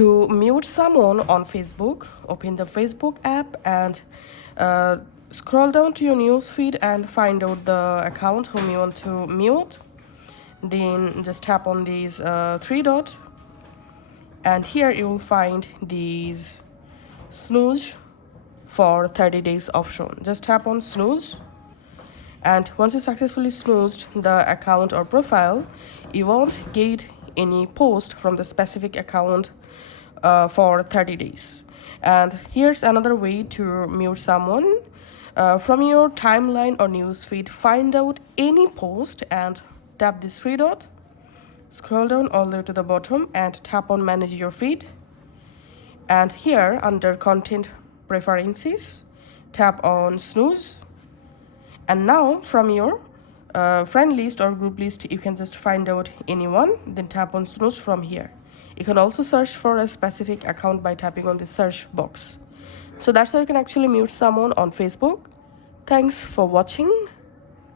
To mute someone on Facebook, open the Facebook app and scroll down to your news feed and find out the account whom you want to mute. Then just tap on these three dots, and here you will find these snooze for 30 days option. Just tap on snooze, and once you successfully snoozed the account or profile, you won't get any post from the specific account for 30 days. And here's another way to mute someone. From your timeline or newsfeed, find out any post and tap this three dot, scroll down all the way to the bottom and tap on manage your feed. And here under content preferences, tap on snooze. And now from your friend list or group list, you can just find out anyone, then tap on snooze from here. You can also search for a specific account by tapping on the search box. So that's how you can actually mute someone on Facebook. Thanks for watching.